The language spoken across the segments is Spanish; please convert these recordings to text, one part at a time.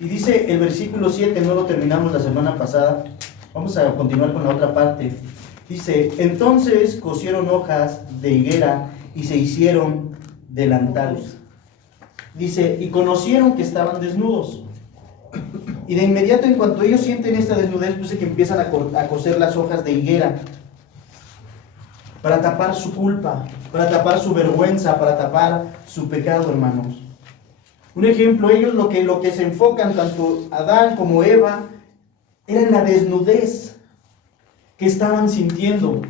Y dice el versículo 7, no lo terminamos la semana pasada, vamos a continuar con la otra parte. Dice, entonces cosieron hojas de higuera y se hicieron delantales. Dice, y conocieron que estaban desnudos. Y de inmediato, en cuanto ellos sienten esta desnudez, pues es que empiezan a coser las hojas de higuera para tapar su culpa, para tapar su vergüenza, para tapar su pecado, hermanos. Un ejemplo, ellos lo que se enfocan, tanto Adán como Eva, era en la desnudez que estaban sintiendo,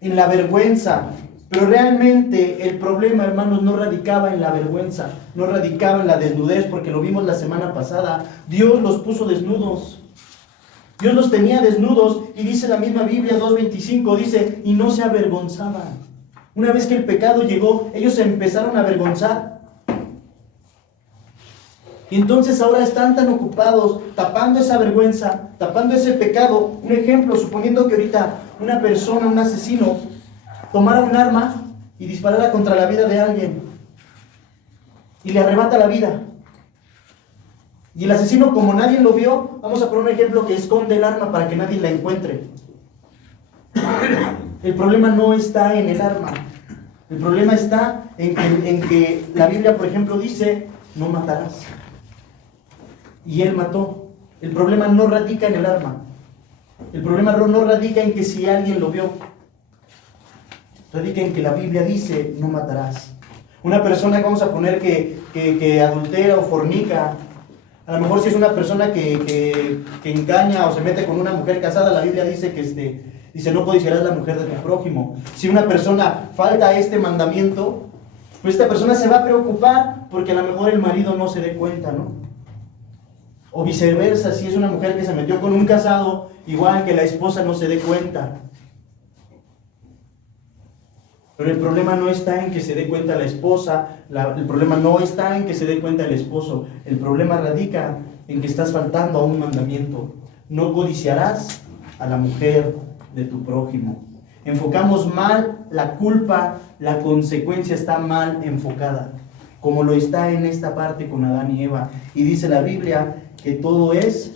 en la vergüenza. Pero realmente el problema, hermanos, no radicaba en la vergüenza, no radicaba en la desnudez, porque lo vimos la semana pasada. Dios los puso desnudos. Dios los tenía desnudos, y dice la misma Biblia 2:25, dice, y no se avergonzaban. Una vez que el pecado llegó, ellos se empezaron a avergonzar. Y entonces ahora están tan ocupados tapando esa vergüenza, tapando ese pecado. Un ejemplo, suponiendo que ahorita una persona, un asesino, tomara un arma y disparara contra la vida de alguien y le arrebata la vida. Y el asesino, como nadie lo vio, vamos a poner un ejemplo, que esconde el arma para que nadie la encuentre. El problema no está en el arma. El problema está en que la Biblia, por ejemplo, dice, no matarás. Y él mató. El problema no radica en el arma. El problema no radica en que si alguien lo vio. Radica en que la Biblia dice, no matarás. Una persona que vamos a poner que adultera o fornica, a lo mejor si es una persona que engaña o se mete con una mujer casada, la Biblia dice dice, no codiciarás la mujer de tu prójimo. Si una persona falta a este mandamiento, pues esta persona se va a preocupar porque a lo mejor el marido no se dé cuenta, ¿no? O viceversa, si es una mujer que se metió con un casado, igual que la esposa no se dé cuenta. Pero el problema no está en que se dé cuenta la esposa, el problema no está en que se dé cuenta el esposo, el problema radica en que estás faltando a un mandamiento. No codiciarás a la mujer de tu prójimo. Enfocamos mal la culpa, la consecuencia está mal enfocada, como lo está en esta parte con Adán y Eva. Y dice la Biblia que todo es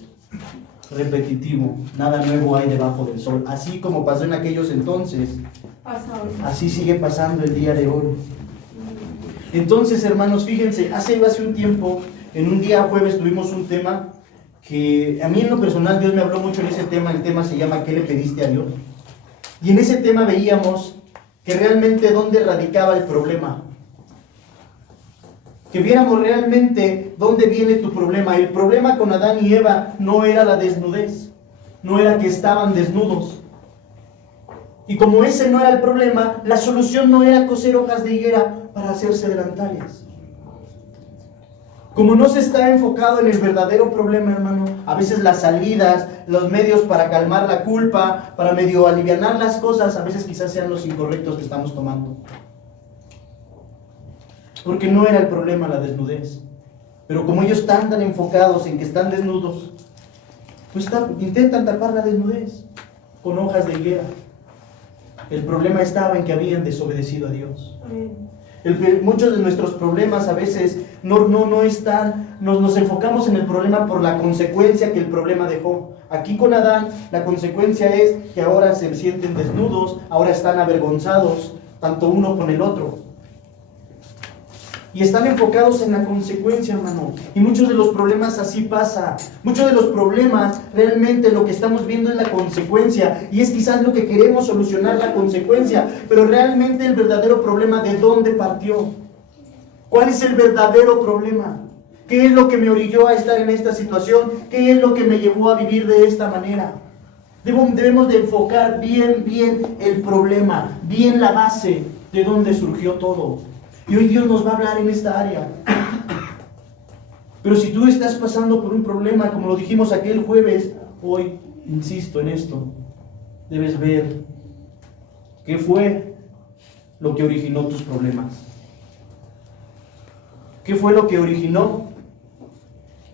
repetitivo, nada nuevo hay debajo del sol. Así como pasó en aquellos entonces, así sigue pasando el día de hoy. Entonces, hermanos, fíjense, hace un tiempo, en un día jueves tuvimos un tema que a mí en lo personal Dios me habló mucho en ese tema. El tema se llama ¿qué le pediste a Dios? Y en ese tema veíamos que realmente dónde radicaba el problema. Que viéramos realmente dónde viene tu problema. El problema con Adán y Eva no era la desnudez, no era que estaban desnudos. Y como ese no era el problema, la solución no era coser hojas de higuera para hacerse delantales. Como no se está enfocado en el verdadero problema, hermano, a veces las salidas, los medios para calmar la culpa, para medio alivianar las cosas, a veces quizás sean los incorrectos que estamos tomando. Porque no era el problema la desnudez. Pero como ellos están tan enfocados en que están desnudos, pues intentan tapar la desnudez con hojas de higuera. El problema estaba en que habían desobedecido a Dios. Muchos de nuestros problemas a veces no están, nos enfocamos en el problema por la consecuencia que el problema dejó. Aquí con Adán, la consecuencia es que ahora se sienten desnudos, ahora están avergonzados, tanto uno con el otro. Y están enfocados en la consecuencia, hermano. Y muchos de los problemas así pasa. Muchos de los problemas, realmente lo que estamos viendo es la consecuencia. Y es quizás lo que queremos solucionar, la consecuencia. Pero realmente el verdadero problema, ¿de dónde partió? ¿Cuál es el verdadero problema? ¿Qué es lo que me orilló a estar en esta situación? ¿Qué es lo que me llevó a vivir de esta manera? Debemos de enfocar bien el problema, bien la base de dónde surgió todo. Y hoy Dios nos va a hablar en esta área. Pero si tú estás pasando por un problema, como lo dijimos aquel jueves, hoy insisto en esto. Debes ver qué fue lo que originó tus problemas. ¿Qué fue lo que originó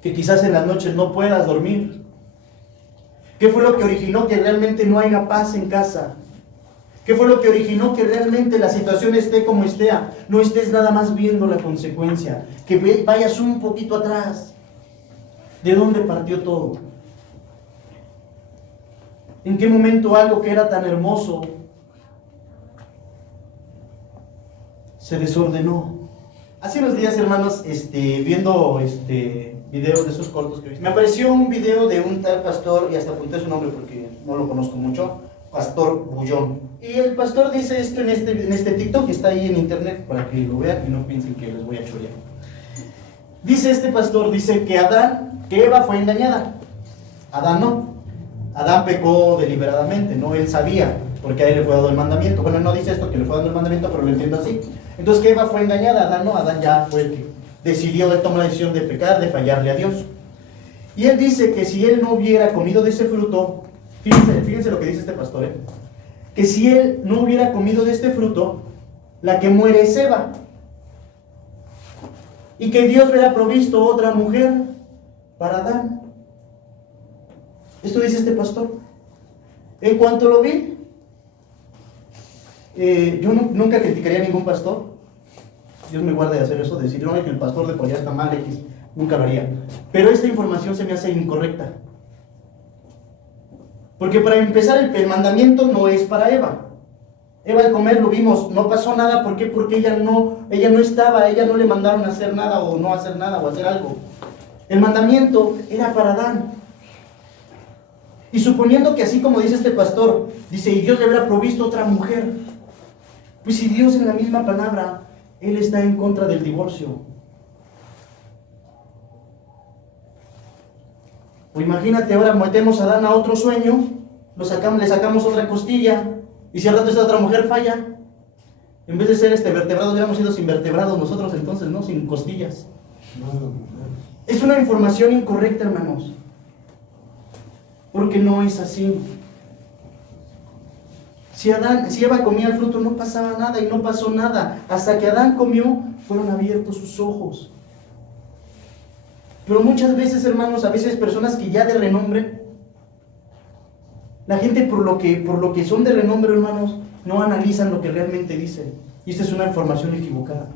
que quizás en las noches no puedas dormir? ¿Qué fue lo que originó que realmente no haya paz en casa? ¿Qué fue lo que originó que realmente la situación esté como esté? No estés nada más viendo la consecuencia, que vayas un poquito atrás. ¿De dónde partió todo? ¿En qué momento algo que era tan hermoso se desordenó? Hace unos días, hermanos, viendo videos de esos cortos que vi, me apareció un video de un tal pastor, y hasta apunté su nombre porque no lo conozco mucho, Pastor Bullón. Y el pastor dice esto en este TikTok que está ahí en internet para que lo vean y no piensen que les voy a chorear. Dice este pastor, dice que Eva fue engañada. Adán no. Adán pecó deliberadamente, no, él sabía, porque a él le fue dado el mandamiento. Bueno, no dice esto que le fue dado el mandamiento, pero lo entiendo así. Entonces que Eva fue engañada, Adán no, Adán ya fue el que decidió, él tomó la decisión de pecar, de fallarle a Dios. Y él dice que si él no hubiera comido de ese fruto, fíjense lo que dice este pastor, que si él no hubiera comido de este fruto, la que muere es Eva. Y que Dios hubiera provisto otra mujer para Adán. Esto dice este pastor. En cuanto lo vi, yo nunca criticaría a ningún pastor. Dios me guarde de hacer eso, de decir, no, que el pastor de por allá está mal, X, nunca lo haría. Pero esta información se me hace incorrecta. Porque para empezar, el mandamiento no es para Eva. Eva al comer lo vimos, no pasó nada. ¿Por qué? Porque ella no estaba, ella no le mandaron a hacer nada o no hacer nada o hacer algo. El mandamiento era para Adán. Y suponiendo que así como dice este pastor, dice, y Dios le habrá provisto otra mujer. Pues si Dios en la misma palabra, Él está en contra del divorcio. O imagínate, ahora metemos a Adán a otro sueño, le sacamos otra costilla, y si al rato esta otra mujer falla, en vez de ser vertebrado, hubiéramos sido sin vertebrados nosotros entonces, ¿no? Sin costillas. Es una información incorrecta, hermanos. Porque no es así. Si Eva comía el fruto, no pasaba nada y no pasó nada. Hasta que Adán comió, fueron abiertos sus ojos. Pero muchas veces, hermanos, a veces personas que ya de renombre, la gente por lo que son de renombre, hermanos, no analizan lo que realmente dicen. Y esta es una información equivocada.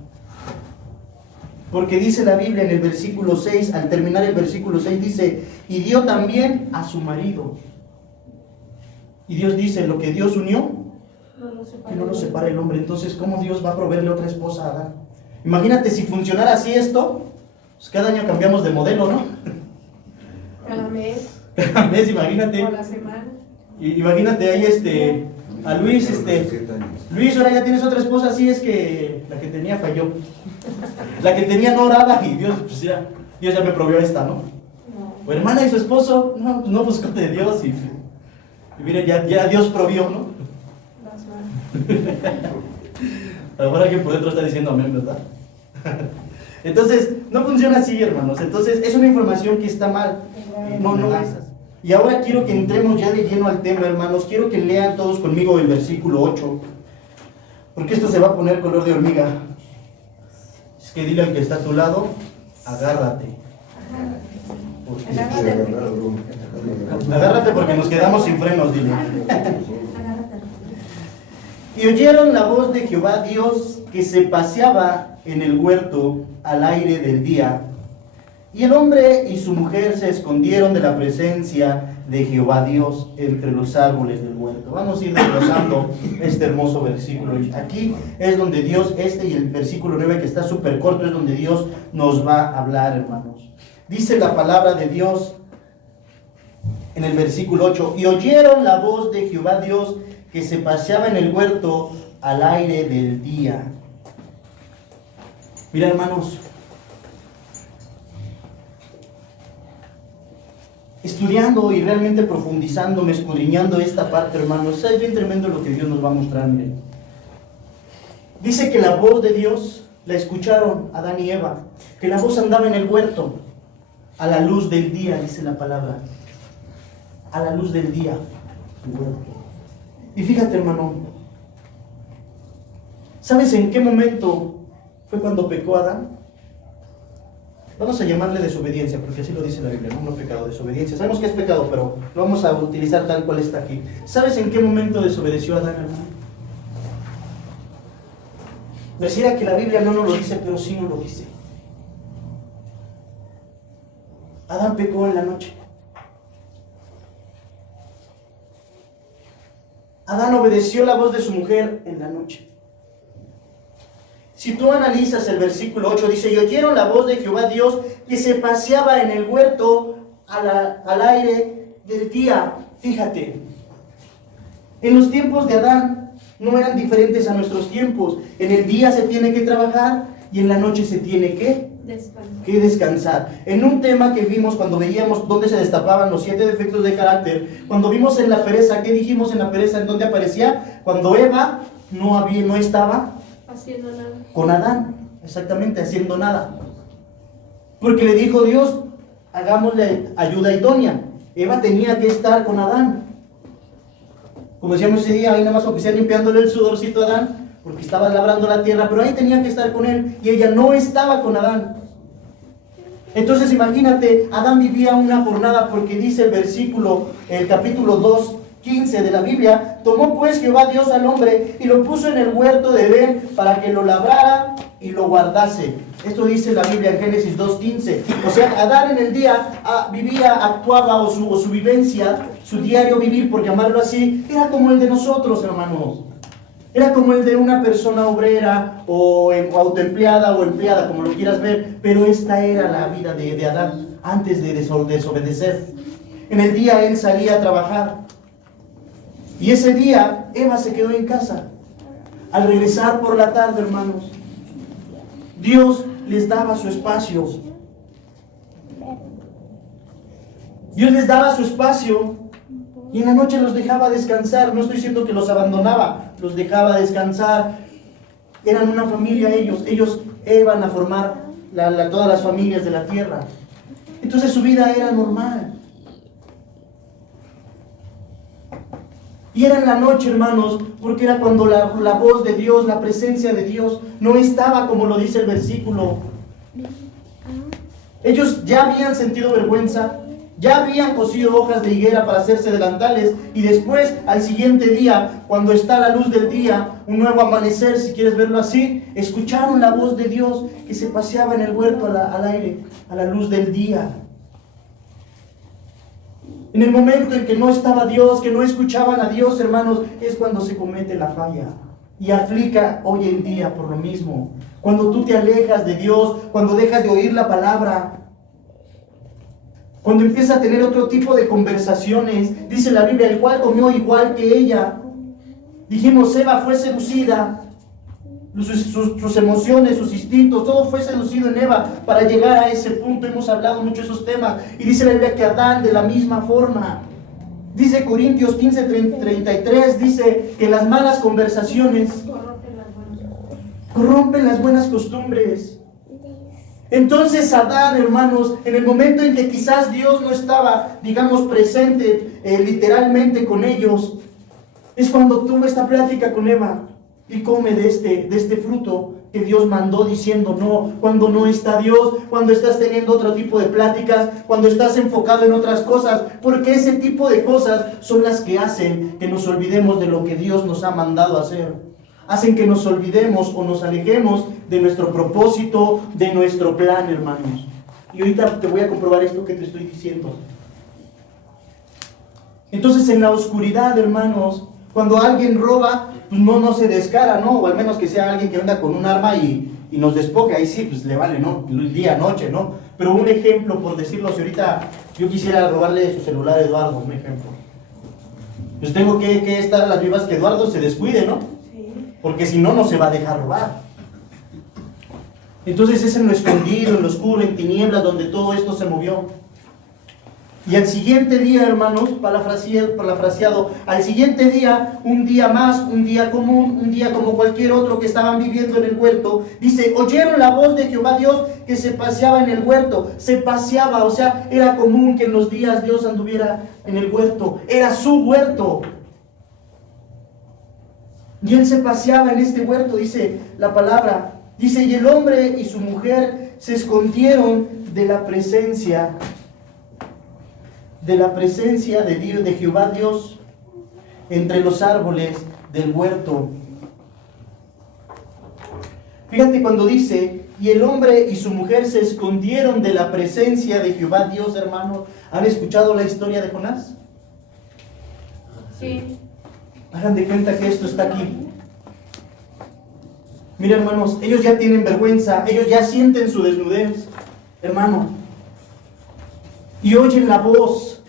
Porque dice la Biblia en el versículo 6, al terminar el versículo 6, dice, y dio también a su marido. Y Dios dice, lo que Dios unió, que no lo separe el hombre. Entonces, ¿cómo Dios va a proveerle otra esposa a Adán? Imagínate si funcionara así esto, pues cada año cambiamos de modelo, ¿no? Cada mes. Cada mes, imagínate. O la semana. Y imagínate ahí a Luis, Luis, ahora ya tienes otra esposa, así es que la que tenía falló. La que tenía no oraba y Dios ya me provió esta, ¿no? O hermana y su esposo, no buscate de Dios y mire, ya Dios provió, ¿no? A lo mejor alguien por dentro está diciendo amén, ¿verdad? Entonces, no funciona así, hermanos. Entonces, es una información que está mal. No es así. Y ahora quiero que entremos ya de lleno al tema, hermanos. Quiero que lean todos conmigo el versículo 8. Porque esto se va a poner color de hormiga. Es que dile al que está a tu lado, agárrate. Agárrate porque nos quedamos sin frenos, dile. Y oyeron la voz de Jehová Dios que se paseaba en el huerto al aire del día. Y el hombre y su mujer se escondieron de la presencia de Jehová Dios entre los árboles del huerto. Vamos a ir desglosando este hermoso versículo. Aquí es donde Dios, y el versículo 9 que está súper corto, es donde Dios nos va a hablar, hermanos. Dice la palabra de Dios en el versículo 8, y oyeron la voz de Jehová Dios que se paseaba en el huerto al aire del día. Mira, hermanos, estudiando y realmente profundizándome, escudriñando esta parte, hermanos, es bien tremendo lo que Dios nos va a mostrar. Miren, dice que la voz de Dios la escucharon Adán y Eva, que la voz andaba en el huerto a la luz del día, dice la palabra, a la luz del día, el huerto. Y fíjate, hermano, ¿sabes en qué momento fue cuando pecó Adán? Vamos a llamarle desobediencia, porque así lo dice la Biblia, no pecado, desobediencia. Sabemos que es pecado, pero lo vamos a utilizar tal cual está aquí. ¿Sabes en qué momento desobedeció Adán, hermano? Decía que la Biblia no nos lo dice, pero sí nos lo dice. Adán pecó en la noche. Adán obedeció la voz de su mujer en la noche. Si tú analizas el versículo 8, dice, y oyeron la voz de Jehová Dios que se paseaba en el huerto al aire del día. Fíjate, en los tiempos de Adán no eran diferentes a nuestros tiempos. En el día se tiene que trabajar y en la noche se tiene que descansar. En un tema que vimos cuando veíamos dónde se destapaban los 7 defectos de carácter, cuando vimos en la pereza, ¿qué dijimos en la pereza? ¿En dónde aparecía? Cuando Eva no estaba haciendo nada con Adán, exactamente, haciendo nada. Porque le dijo Dios, hagámosle ayuda idónea. Eva tenía que estar con Adán. Como decíamos ese día, ahí nada más aunque sea limpiándole el sudorcito a Adán, porque estaba labrando la tierra, pero ahí tenía que estar con él, y ella no estaba con Adán. Entonces imagínate, Adán vivía una jornada, porque dice el capítulo 2, 15 de la Biblia, tomó pues Jehová Dios al hombre y lo puso en el huerto de Edén para que lo labrara y lo guardase. Esto dice la Biblia en Génesis 2:15. O sea, Adán en el día vivía, actuaba, o su vivencia, su diario vivir, por llamarlo así, era como el de nosotros, hermanos. Era como el de una persona obrera o autoempleada o empleada, como lo quieras ver, pero esta era la vida de Adán antes de desobedecer. En el día él salía a trabajar y ese día Eva se quedó en casa. Al regresar por la tarde, hermanos, Dios les daba su espacio. Dios les daba su espacio y en la noche los dejaba descansar. No estoy diciendo que los abandonaba, los dejaba descansar. Eran una familia ellos iban a formar todas las familias de la tierra. Entonces su vida era normal. Y era en la noche, hermanos, porque era cuando la voz de Dios, la presencia de Dios no estaba, como lo dice el versículo. Ellos ya habían sentido vergüenza, ya habían cosido hojas de higuera para hacerse delantales, y después, al siguiente día, cuando está la luz del día, un nuevo amanecer, si quieres verlo así, escucharon la voz de Dios que se paseaba en el huerto al aire, a la luz del día. En el momento en que no estaba Dios, que no escuchaban a Dios, hermanos, es cuando se comete la falla. Y aplica hoy en día por lo mismo. Cuando tú te alejas de Dios, cuando dejas de oír la palabra, cuando empiezas a tener otro tipo de conversaciones, dice la Biblia, el cual comió igual que ella. Dijimos, Eva fue seducida. Sus emociones, sus instintos, todo fue seducido en Eva para llegar a ese punto. Hemos hablado mucho de esos temas. Y dice la Biblia que Adán de la misma forma. Dice Corintios 15:33, dice que las malas conversaciones corrompen las buenas costumbres. Entonces Adán, hermanos, en el momento en que quizás Dios no estaba, digamos, presente literalmente con ellos, es cuando tuvo esta plática con Eva. Y come de este fruto que Dios mandó, diciendo no. Cuando no está Dios, cuando estás teniendo otro tipo de pláticas, cuando estás enfocado en otras cosas, porque ese tipo de cosas son las que hacen que nos olvidemos de lo que Dios nos ha mandado hacer. Hacen que nos olvidemos o nos alejemos de nuestro propósito, de nuestro plan, hermanos. Y ahorita te voy a comprobar esto que te estoy diciendo. Entonces, en la oscuridad, hermanos, cuando alguien roba, pues no se descara, ¿no? O al menos que sea alguien que venga con un arma y nos despoje, ahí sí, pues le vale, ¿no? El día, noche, ¿no? Pero un ejemplo, por decirlo, si ahorita yo quisiera robarle su celular a Eduardo, un ejemplo. Pues tengo que estar a las vivas que Eduardo se descuide, ¿no? Sí. Porque si no, no se va a dejar robar. Entonces es en lo escondido, en lo oscuro, en tinieblas, donde todo esto se movió. Y al siguiente día, hermanos, parafraseado, al siguiente día, un día más, un día común, un día como cualquier otro que estaban viviendo en el huerto, dice, oyeron la voz de Jehová Dios que se paseaba en el huerto, se paseaba, o sea, era común que en los días Dios anduviera en el huerto, era su huerto. Y él se paseaba en este huerto, dice la palabra, dice, y el hombre y su mujer se escondieron de la presencia de Dios, de Jehová Dios, entre los árboles del huerto. Fíjate cuando dice, y el hombre y su mujer se escondieron de la presencia de Jehová Dios, hermanos. ¿Han escuchado la historia de Jonás? Sí. Hagan de cuenta que esto está aquí. Mira, hermanos, ellos ya tienen vergüenza, ellos ya sienten su desnudez, hermano, y oyen la voz.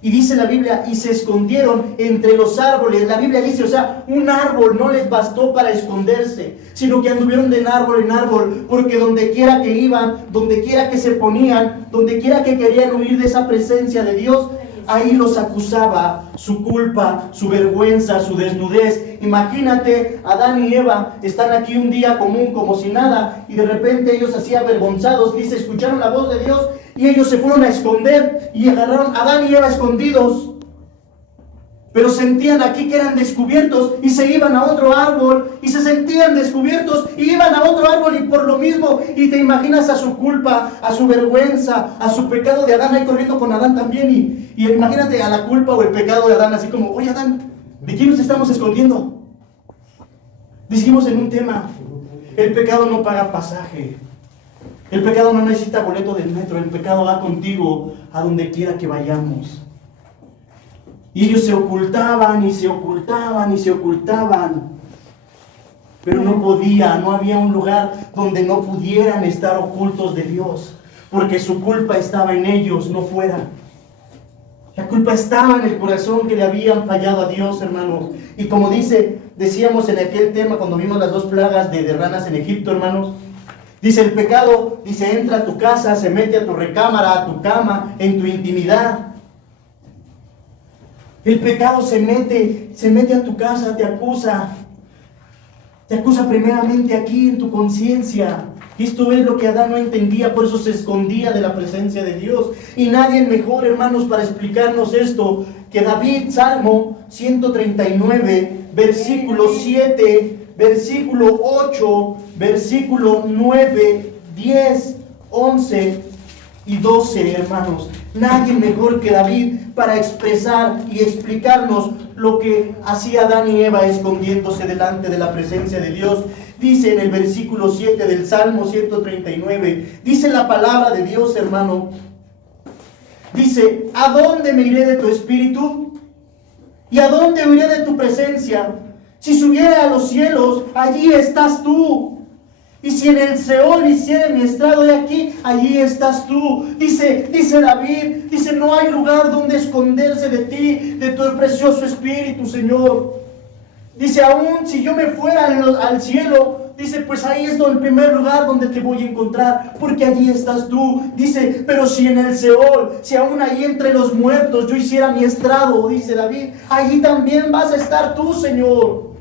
Y dice la Biblia, y se escondieron entre los árboles. La Biblia dice, o sea, un árbol no les bastó para esconderse, sino que anduvieron de árbol en árbol, porque donde quiera que iban, donde quiera que se ponían, donde quiera que querían huir de esa presencia de Dios, ahí los acusaba su culpa, su vergüenza, su desnudez. Imagínate, Adán y Eva están aquí un día común como si nada, y de repente ellos así avergonzados, dice, escucharon la voz de Dios, y ellos se fueron a esconder, y agarraron a Adán y Eva escondidos. Pero sentían aquí que eran descubiertos, y se iban a otro árbol, y se sentían descubiertos, y iban a otro árbol, y por lo mismo, y te imaginas a su culpa, a su vergüenza, a su pecado de Adán, ahí corriendo con Adán también, y imagínate a la culpa o el pecado de Adán, así como, oye Adán, ¿de quién nos estamos escondiendo? Dijimos en un tema, el pecado no paga pasaje, el pecado no necesita boleto del metro, el pecado va contigo a donde quiera que vayamos. Y ellos se ocultaban y se ocultaban y se ocultaban, pero no había un lugar donde no pudieran estar ocultos de Dios, porque su culpa estaba en ellos, no fuera. La culpa estaba en el corazón que le habían fallado a Dios, hermanos. Y como decíamos en aquel tema cuando vimos las 2 plagas de ranas en Egipto, hermanos, dice el pecado, dice, entra a tu casa, se mete a tu recámara, a tu cama, en tu intimidad. El pecado se mete a tu casa, te acusa primeramente aquí en tu conciencia. Esto es lo que Adán no entendía, por eso se escondía de la presencia de Dios. Y nadie mejor, hermanos, para explicarnos esto que David. Salmo 139, versículo 7, versículo 8, versículo 9, 10, 11 y 12, hermanos. Nadie mejor que David para expresar y explicarnos lo que hacía Adán y Eva escondiéndose delante de la presencia de Dios. Dice en el versículo 7 del Salmo 139, dice la palabra de Dios, hermano. Dice, ¿a dónde me iré de tu espíritu? ¿Y a dónde huiré de tu presencia? Si subiera a los cielos, allí estás tú. Y si en el Seol hiciere mi estrado de aquí, allí estás tú. Dice David, dice, no hay lugar donde esconderse de ti, de tu precioso espíritu, Señor. Dice, aún si yo me fuera al cielo, dice, pues ahí es el primer lugar donde te voy a encontrar, porque allí estás tú. Dice, pero si en el Seol, si aún ahí entre los muertos yo hiciera mi estrado, dice David, allí también vas a estar tú, Señor.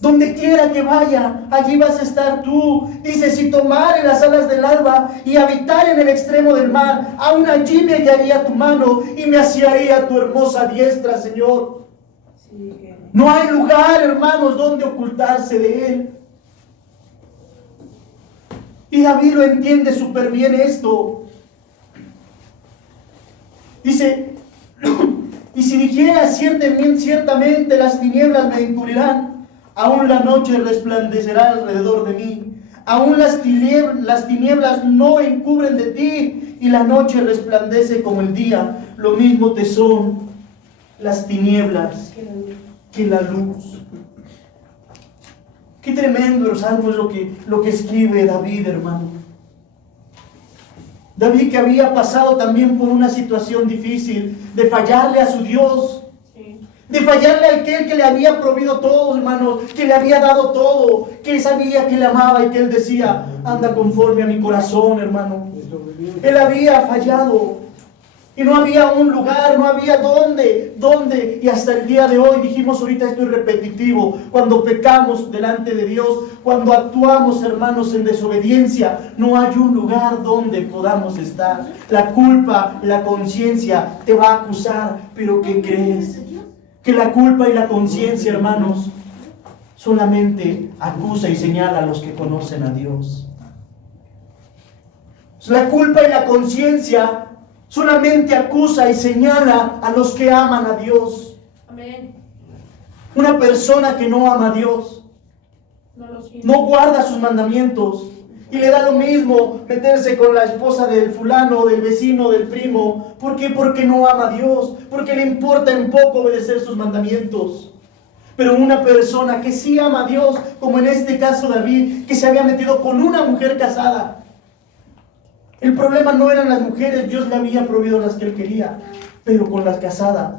Donde quiera que vaya, allí vas a estar tú. Dice, si tomare las alas del alba y habitar en el extremo del mar, aún allí me hallaría tu mano y me asiaría tu hermosa diestra, Señor. No hay lugar, hermanos, donde ocultarse de Él. Y David lo entiende súper bien esto. Dice, y si dijera ciertamente las tinieblas me encubrirán, aún la noche resplandecerá alrededor de mí. Aún las tinieblas no encubren de ti, y la noche resplandece como el día. Lo mismo te son las tinieblas que la luz. Qué tremendo el salmo es lo que escribe David, hermano. David, que había pasado también por una situación difícil de fallarle a su Dios, de fallarle a aquel que le había provido todo, hermanos, que le había dado todo, que sabía que le amaba y que él decía, anda conforme a mi corazón, hermano. Él había fallado y no había un lugar, no había dónde, y hasta el día de hoy, dijimos ahorita, esto es repetitivo, cuando pecamos delante de Dios, cuando actuamos, hermanos, en desobediencia, no hay un lugar donde podamos estar. La culpa, la conciencia te va a acusar, pero ¿qué crees? Que la culpa y la conciencia, hermanos, solamente acusa y señala a los que conocen a Dios. La culpa y la conciencia solamente acusa y señala a los que aman a Dios. Amén. Una persona que no ama a Dios no guarda sus mandamientos. Y le da lo mismo meterse con la esposa del fulano, del vecino, del primo. ¿Por qué? Porque no ama a Dios. Porque le importa en poco obedecer sus mandamientos. Pero una persona que sí ama a Dios, como en este caso David, que se había metido con una mujer casada. El problema no eran las mujeres, Dios le había prohibido las que él quería. Pero con las casadas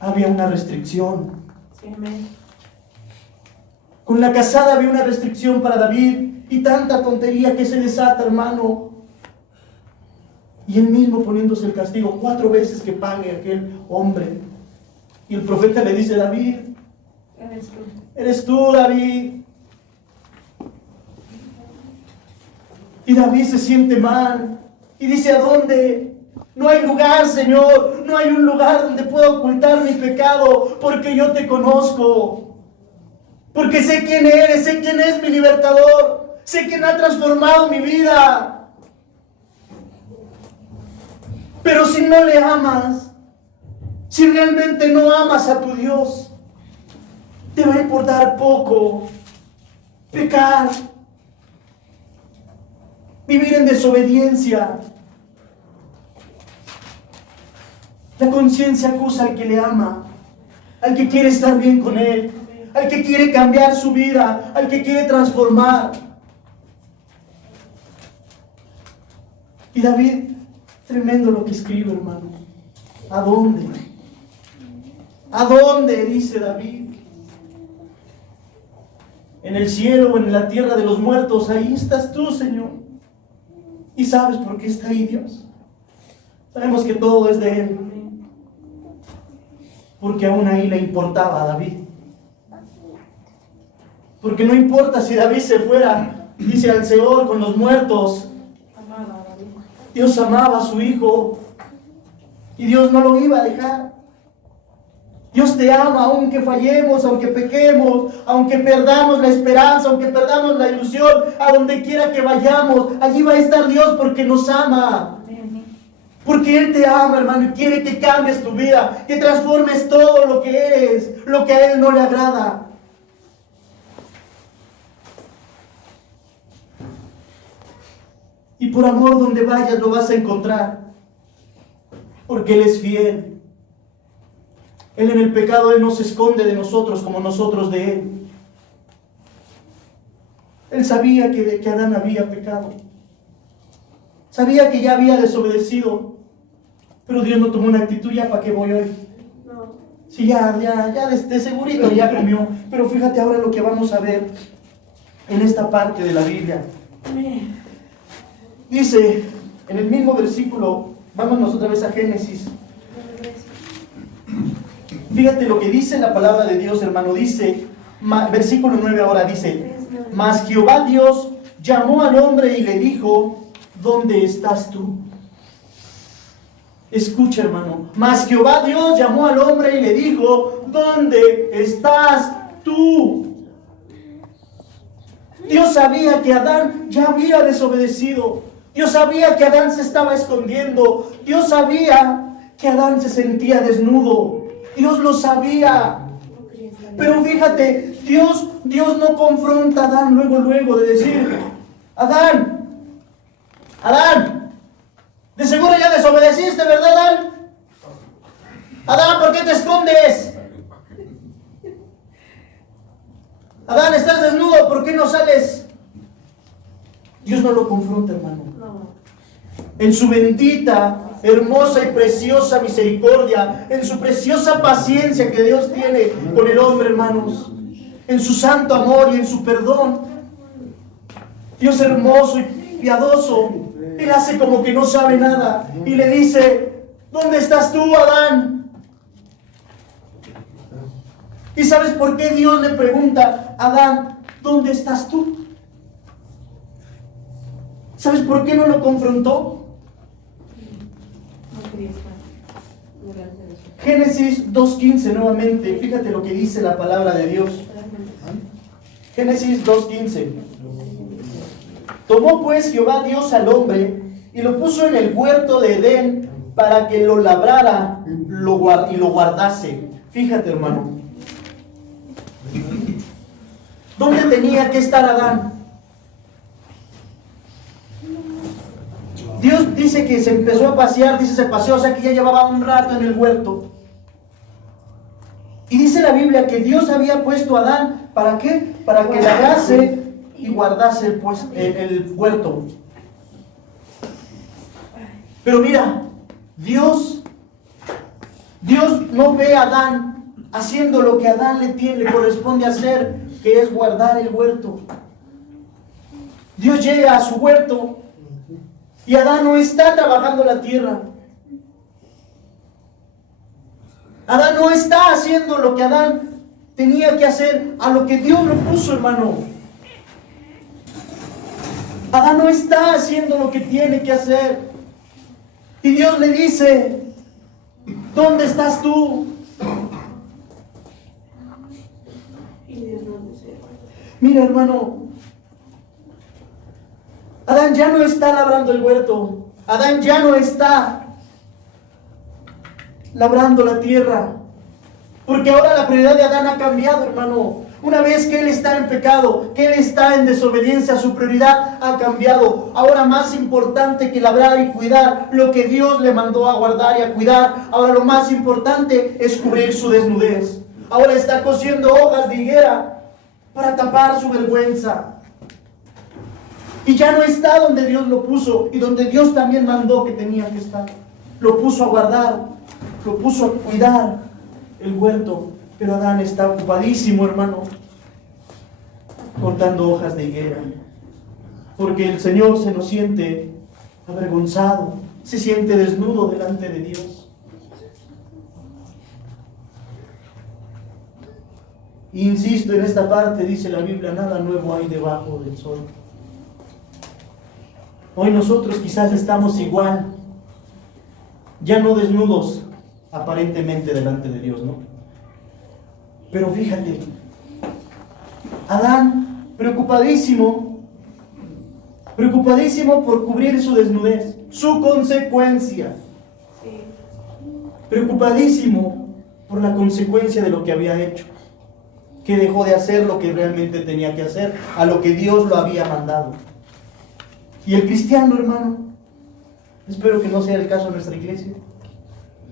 había una restricción. Sí, amén. Con la casada había una restricción para David. Y tanta tontería que se desata, hermano. Y él mismo poniéndose el castigo 4 veces que pague aquel hombre. Y el profeta le dice: David, eres tú, David. Y David se siente mal. Y dice: ¿a dónde? No hay lugar, Señor. No hay un lugar donde pueda ocultar mi pecado. Porque yo te conozco. Porque sé quién eres, sé quién es mi libertador. Sé quién ha transformado mi vida. Pero si no le amas, si realmente no amas a tu Dios, te va a importar poco pecar, vivir en desobediencia. La conciencia acusa al que le ama, al que quiere estar bien con él, al que quiere cambiar su vida, al que quiere transformar. Y David, tremendo lo que escribe, hermano. ¿A dónde? ¿A dónde? Dice David. En el cielo o en la tierra de los muertos, ahí estás tú, Señor. ¿Y sabes por qué está ahí Dios? Sabemos que todo es de Él. Porque aún ahí le importaba a David. Porque no importa si David se fuera, dice, al Seol con los muertos. Dios amaba a su hijo y Dios no lo iba a dejar. Dios te ama aunque fallemos, aunque pequemos, aunque perdamos la esperanza, aunque perdamos la ilusión, a donde quiera que vayamos, allí va a estar Dios porque nos ama. Porque Él te ama, hermano, y quiere que cambies tu vida, que transformes todo lo que eres, lo que a Él no le agrada. Y por amor donde vayas lo vas a encontrar. Porque Él es fiel. Él en el pecado, Él no se esconde de nosotros como nosotros de Él. Él sabía que Adán había pecado. Sabía que ya había desobedecido. Pero Dios no tomó una actitud: ya para qué voy hoy. No. Sí, ya de segurito ya comió. Pero fíjate ahora lo que vamos a ver en esta parte de la Biblia. Amén. Dice, en el mismo versículo, vámonos otra vez a Génesis. Fíjate lo que dice la palabra de Dios, hermano. Dice, versículo 9 ahora dice: mas Jehová Dios llamó al hombre y le dijo: ¿dónde estás tú? Escucha, hermano. Mas Jehová Dios llamó al hombre y le dijo: ¿dónde estás tú? Dios sabía que Adán ya había desobedecido. Dios sabía que Adán se estaba escondiendo. Dios sabía que Adán se sentía desnudo. Dios lo sabía. Pero fíjate, Dios no confronta a Adán luego de decir: Adán, de seguro ya desobedeciste, ¿verdad, Adán? Adán, ¿por qué te escondes? Adán, estás desnudo, ¿por qué no sales? Dios no lo confronta, hermano. En su bendita, hermosa y preciosa misericordia, en su preciosa paciencia que Dios tiene con el hombre, hermanos, en su santo amor y en su perdón, Dios hermoso y piadoso, Él hace como que no sabe nada y le dice: ¿dónde estás tú, Adán? ¿Y sabes por qué Dios le pregunta a Adán: ¿dónde estás tú? ¿Sabes por qué no lo confrontó? Génesis 2:15 nuevamente, fíjate lo que dice la palabra de Dios. Génesis 2:15. Tomó pues Jehová Dios al hombre y lo puso en el huerto de Edén para que lo labrara y lo guardase. Fíjate, hermano. ¿Dónde tenía que estar Adán? Dios dice que se empezó a pasear, dice se paseó, o sea que ya llevaba un rato en el huerto. Y dice la Biblia que Dios había puesto a Adán, ¿para qué? Para que labrase y guardase el huerto. Pero mira, Dios no ve a Adán haciendo lo que a Adán le corresponde hacer, que es guardar el huerto. Dios llega a su huerto y Adán no está trabajando la tierra. Adán no está haciendo lo que Adán tenía que hacer, a lo que Dios lo puso, hermano. Adán no está haciendo lo que tiene que hacer. Y Dios le dice, ¿dónde estás tú? Mira, hermano, Adán ya no está labrando el huerto. Adán ya no está labrando la tierra. Porque ahora la prioridad de Adán ha cambiado, hermano. Una vez que él está en pecado, que él está en desobediencia, su prioridad ha cambiado. Ahora más importante que labrar y cuidar lo que Dios le mandó a guardar y a cuidar, ahora lo más importante es cubrir su desnudez. Ahora está cosiendo hojas de higuera para tapar su vergüenza. Y ya no está donde Dios lo puso y donde Dios también mandó que tenía que estar. Lo puso a guardar, lo puso a cuidar el huerto. Pero Adán está ocupadísimo, hermano, cortando hojas de higuera. Porque el Señor se nos siente avergonzado, se siente desnudo delante de Dios. Y insisto en esta parte, dice la Biblia, nada nuevo hay debajo del sol. Hoy nosotros quizás estamos igual, ya no desnudos aparentemente delante de Dios, ¿no? Pero fíjate, Adán preocupadísimo por cubrir su desnudez, su consecuencia. Preocupadísimo por la consecuencia de lo que había hecho, que dejó de hacer lo que realmente tenía que hacer, a lo que Dios lo había mandado. Y el cristiano, hermano, espero que no sea el caso de nuestra iglesia.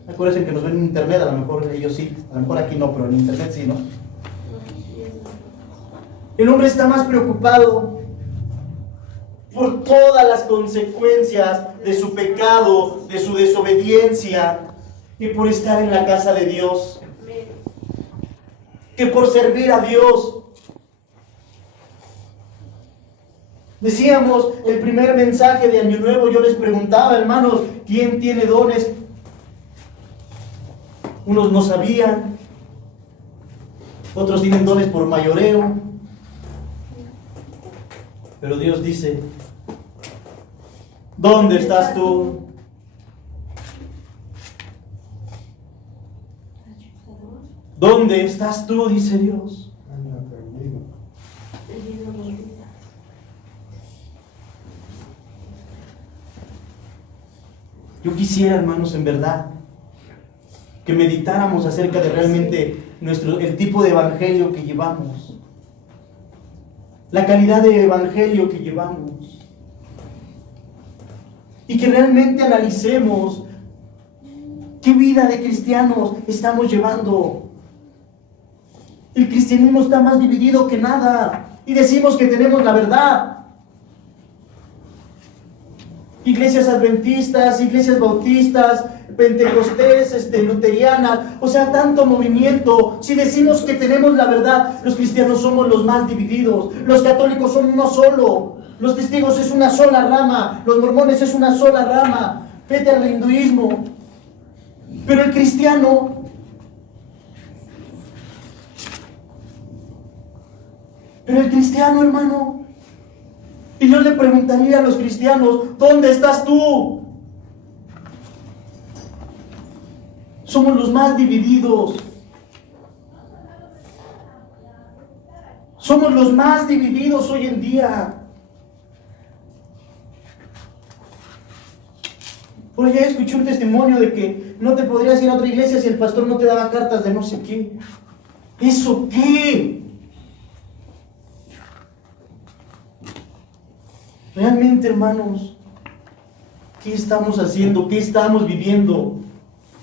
Acuérdense que nos ven en internet, a lo mejor ellos sí, a lo mejor aquí no, pero en internet sí, ¿no? El hombre está más preocupado por todas las consecuencias de su pecado, de su desobediencia, que por estar en la casa de Dios, que por servir a Dios. Decíamos, el primer mensaje de Año Nuevo, yo les preguntaba, hermanos, ¿quién tiene dones? Unos no sabían, otros tienen dones por mayoreo. Pero Dios dice, ¿dónde estás tú? ¿Dónde estás tú? Dice Dios. Yo quisiera, hermanos, en verdad, que meditáramos acerca de realmente el tipo de evangelio que llevamos, la calidad de evangelio que llevamos, y que realmente analicemos qué vida de cristianos estamos llevando. El cristianismo está más dividido que nada, y decimos que tenemos la verdad. Iglesias adventistas, iglesias bautistas, pentecostés, luterianas, o sea, tanto movimiento. Si decimos que tenemos la verdad, los cristianos somos los más divididos. Los católicos son uno solo, los testigos es una sola rama, los mormones es una sola rama, vete al hinduismo. Pero el cristiano, hermano, y yo le preguntaría a los cristianos, ¿dónde estás tú? Somos los más divididos. Somos los más divididos hoy en día. Por allá escuché un testimonio de que no te podrías ir a otra iglesia si el pastor no te daba cartas de no sé qué. ¿Eso qué? Realmente, hermanos, ¿qué estamos haciendo? ¿Qué estamos viviendo?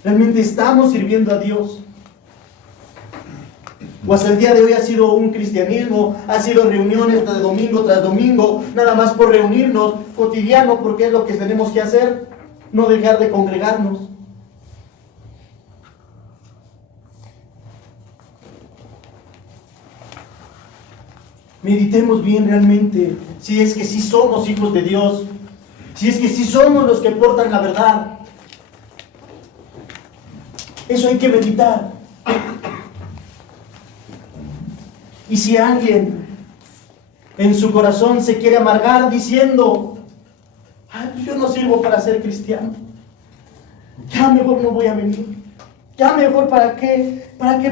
¿Realmente estamos sirviendo a Dios? ¿O hasta el día de hoy ha sido un cristianismo, ha sido reuniones de domingo tras domingo, nada más por reunirnos, cotidiano, porque es lo que tenemos que hacer, no dejar de congregarnos? Meditemos bien realmente, si es que sí somos hijos de Dios, si es que sí somos los que portan la verdad. Eso hay que meditar. Y si alguien en su corazón se quiere amargar diciendo, ay, pues yo no sirvo para ser cristiano, ya mejor no voy a venir, ya mejor para qué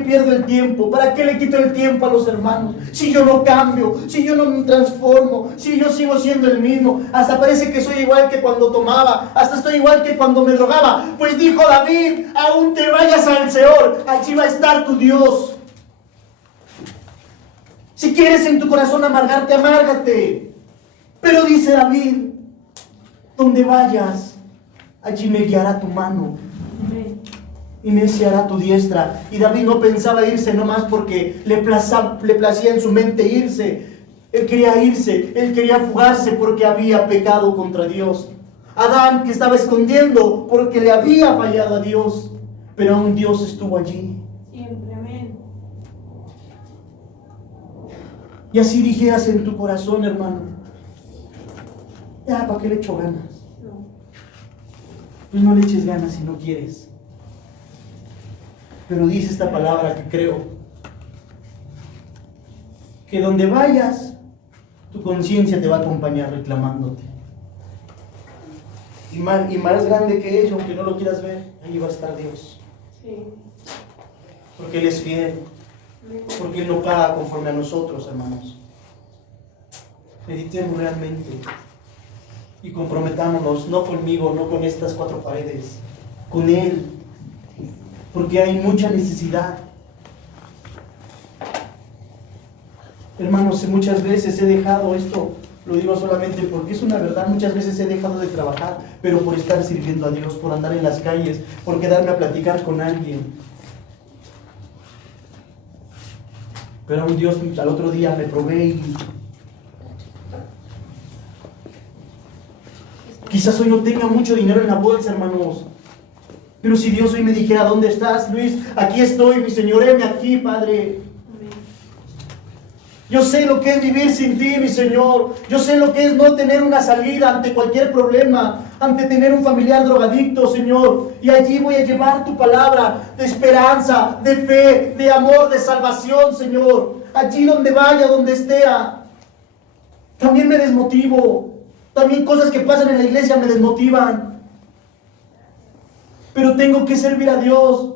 pierdo el tiempo, para qué le quito el tiempo a los hermanos, si yo no cambio, si yo no me transformo, si yo sigo siendo el mismo, hasta parece que soy igual que cuando tomaba, hasta estoy igual que cuando me drogaba. Pues dijo David, aún te vayas al Seol, allí va a estar tu Dios. Si quieres en tu corazón amargarte, amárgate. Pero dice David, donde vayas, allí me guiará tu mano. Amén. Y me enseñará tu diestra. Y David no pensaba irse nomás porque le placía en su mente irse. Él quería irse, él quería fugarse porque había pecado contra Dios. Adán, que estaba escondiendo porque le había fallado a Dios, pero aún Dios estuvo allí. Siempre, amén. Y así dijeras en tu corazón, hermano, ya, ¿para qué le echo ganas? No. Pues no le eches ganas si no quieres. Pero dice esta palabra que creo, que donde vayas, tu conciencia te va a acompañar reclamándote. Y más grande que ello, aunque no lo quieras ver, ahí va a estar Dios. Sí. Porque Él es fiel, Amén. porque Él no paga conforme a nosotros, hermanos. Meditemos realmente y comprometámonos, no conmigo, no con estas cuatro paredes, con Él, porque hay mucha necesidad. Hermanos, muchas veces he dejado esto, lo digo solamente porque es una verdad, muchas veces he dejado de trabajar, pero por estar sirviendo a Dios, por andar en las calles, por quedarme a platicar con alguien. Pero aún Dios al otro día me provee y quizás hoy no tenga mucho dinero en la bolsa, hermanos. Pero si Dios hoy me dijera, ¿dónde estás, Luis? Aquí estoy, mi Señor, heme aquí, Padre. Amén. Yo sé lo que es vivir sin ti, mi Señor. Yo sé lo que es no tener una salida ante cualquier problema, ante tener un familiar drogadicto, Señor. Y allí voy a llevar tu palabra de esperanza, de fe, de amor, de salvación, Señor. Allí donde vaya, donde esté. También me desmotivo. También cosas que pasan en la iglesia me desmotivan. Pero tengo que servir a Dios.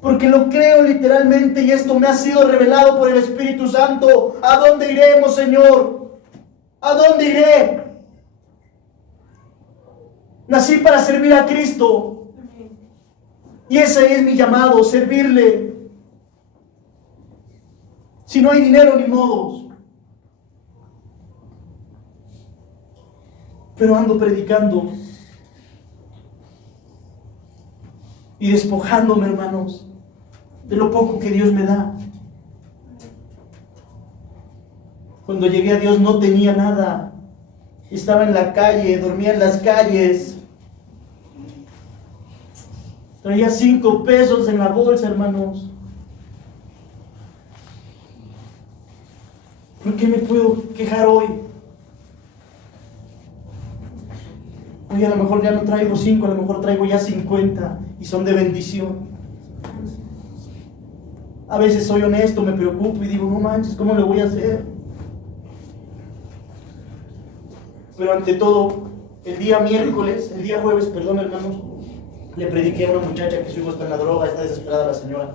Porque lo creo literalmente y esto me ha sido revelado por el Espíritu Santo. ¿A dónde iremos, Señor? ¿A dónde iré? Nací para servir a Cristo. Amén. Y ese es mi llamado, servirle. Si no hay dinero, ni modos. Pero ando predicando. Y despojándome, hermanos, de lo poco que Dios me da. Cuando llegué a Dios no tenía nada. Estaba en la calle, dormía en las calles. Traía 5 pesos en la bolsa, hermanos. ¿Por qué me puedo quejar hoy? Hoy a lo mejor ya no traigo 5, a lo mejor traigo ya 50 y son de bendición. A veces soy honesto, me preocupo y digo, no manches, ¿cómo le voy a hacer? Pero ante todo, el día jueves, perdón, hermanos, le prediqué a una muchacha que su hijo está en la droga, está desesperada la señora.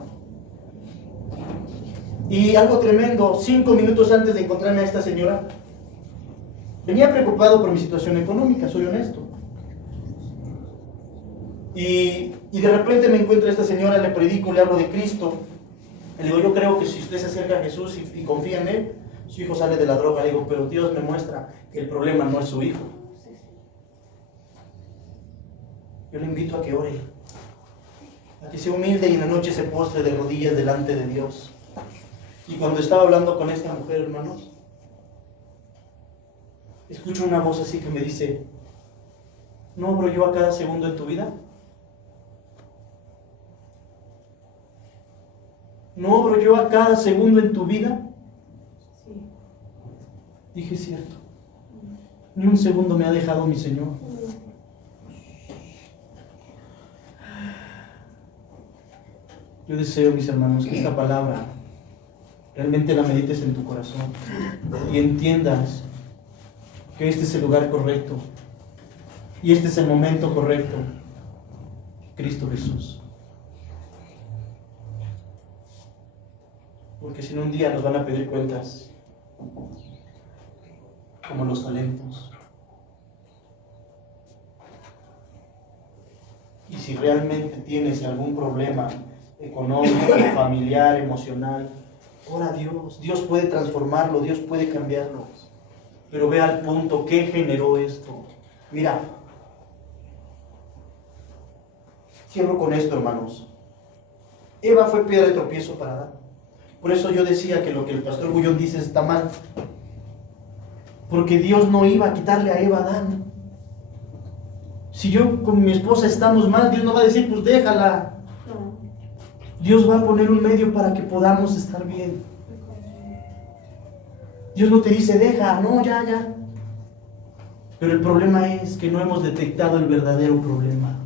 Y algo tremendo, 5 minutos antes de encontrarme a esta señora, venía preocupado por mi situación económica, soy honesto. Y de repente me encuentro a esta señora, le predico, le hablo de Cristo. Le digo, yo creo que si usted se acerca a Jesús y confía en Él, Su hijo sale de la droga, le digo, pero Dios me muestra que el problema no es su hijo. Yo le invito a que ore, a que sea humilde y en la noche se postre de rodillas delante de Dios. Y cuando estaba hablando con esta mujer, hermanos, escucho una voz así que me dice, ¿no obro yo a cada segundo en tu vida? ¿No obro yo a cada segundo en tu vida? Sí. Dije, cierto. Ni un segundo me ha dejado mi Señor. Yo deseo, mis hermanos, que esta palabra realmente la medites en tu corazón y entiendas que este es el lugar correcto y este es el momento correcto. Cristo Jesús. Porque si no, un día nos van a pedir cuentas, como los talentos. Y si realmente tienes algún problema económico, familiar, emocional, ora a Dios. Dios puede transformarlo, Dios puede cambiarlo. Pero ve al punto, ¿qué generó esto? Mira, cierro con esto, hermanos. Eva fue piedra de tropiezo para Adán. Por eso yo decía que lo que el pastor Gullón dice está mal. Porque Dios no iba a quitarle a Eva a Adán. Si yo con mi esposa estamos mal, Dios no va a decir, pues déjala. No. Dios va a poner un medio para que podamos estar bien. Dios no te dice, deja, no, ya. Pero el problema es que no hemos detectado el verdadero problema.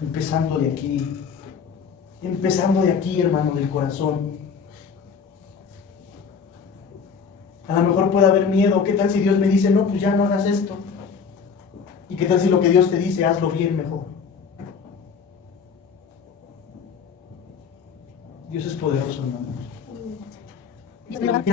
Empezando de aquí, hermano, del corazón. A lo mejor puede haber miedo. ¿Qué tal si Dios me dice, no, pues ya no hagas esto? ¿Y qué tal si lo que Dios te dice, hazlo bien mejor? Dios es poderoso, hermano.